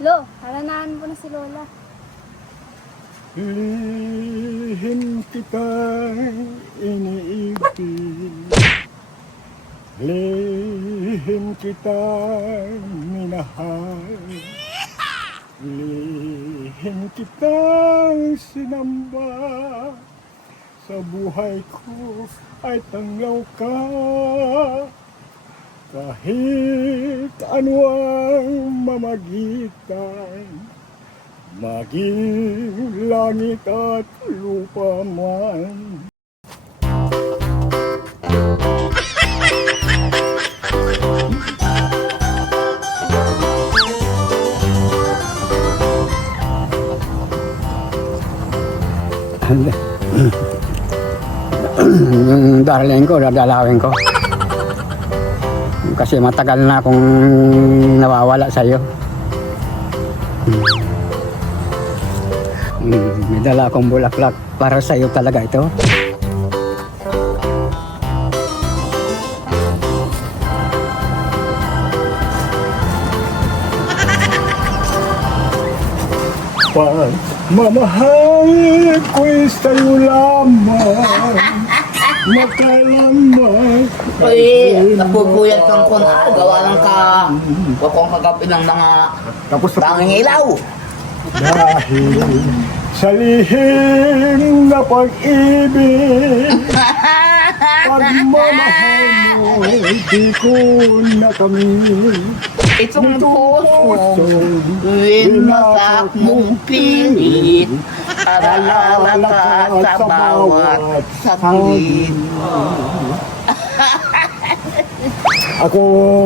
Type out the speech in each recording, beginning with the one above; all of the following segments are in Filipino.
Lo, haranahan mo na si Lola. Lihim kita'y iniibig, lihim kita'y minahal, lihim kita'y sinamba, sa buhay ko ay tanglaw ka. Kahit ano ang mamagitan, maging langit at lupa man. Yung darling ko, dadalawin ko. Kasi matagal na akong nawawala sa iyo. May dala akong bulaklak para sa iyo talaga ito. Pagmamahal ko'y sa'yo lamang, makalamang. Uy, napupuyat kang kuna, gawa lang ka. Huwag kong kagabi ng mga Tapos na pangingilaw. dahil sa lihim na pag-ibig, pagmamahal mo, di ko nakamit. Itong puso, winasak mong pilit, para lalaka sa bawat sakit. Ako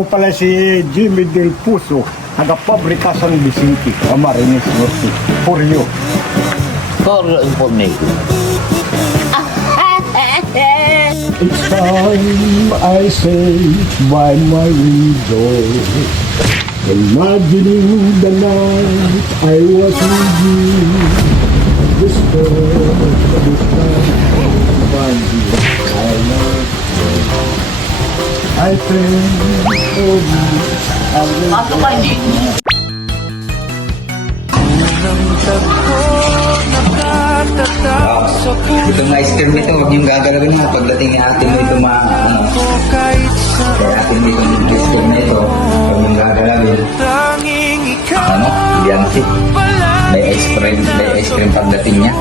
pala si Jimmy Del Puso, nagapabrika sa Vicente, Camarines Norte, for you. For your information. Each time I say by my window, imagining the night I was with you, this time, I think of you. Pasok ka ni. Itong ice cream nito, huwag niyong gagalawin na pagdating ni ate mo ito kaya atin dito yung ice cream na ito, huwag niyong gagalawin. Ano? Yanti. May ice cream pagdating niya.